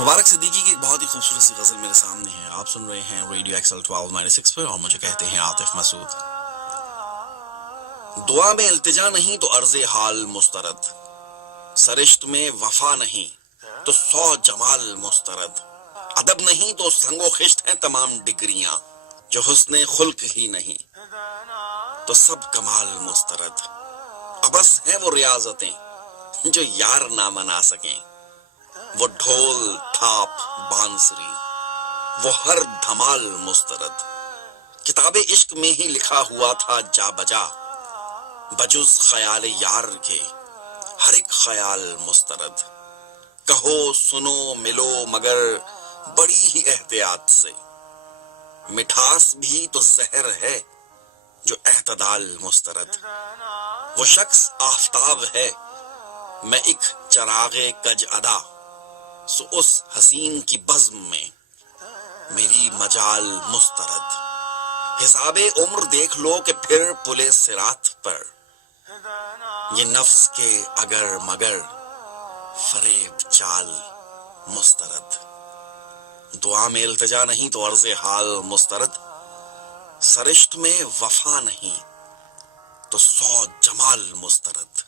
مبارک صدیقی کی ایک بہت ہی خوبصورت سی غزل میرے سامنے ہے. آپ سن رہے ہیں ریڈیو ایکسل 1296 پر اور مجھے کہتے ہیں عاطف مسعود. دعا میں التجا نہیں تو عرض حال مسترد، سرشت میں وفا نہیں تو 100 جمال مسترد، ادب نہیں تو سنگ و خشت ہیں تمام ڈگریاں، جو حسن خلق ہی نہیں تو سب کمال مسترد. ابس ہیں وہ ریاضتیں جو یار نہ منا سکیں، وہ ڈھول تھاپ بانسری وہ ہر دھمال مسترد. کتاب عشق میں ہی لکھا ہوا تھا جا بجا، بجز خیال یار کے ہر ایک خیال مسترد. کہو سنو ملو مگر بڑی ہی احتیاط سے، مٹھاس بھی تو زہر ہے جو اعتدال مسترد. وہ شخص آفتاب ہے میں ایک چراغ کج ادا، سو اس حسین کی بزم میں میری مجال مسترد. حساب عمر دیکھ لو کہ پھر پلے صراط پر، یہ نفس کے اگر مگر فریب چال مسترد. دعا میں التجا نہیں تو عرض حال مسترد، سرشت میں وفا نہیں تو 100 جمال مسترد.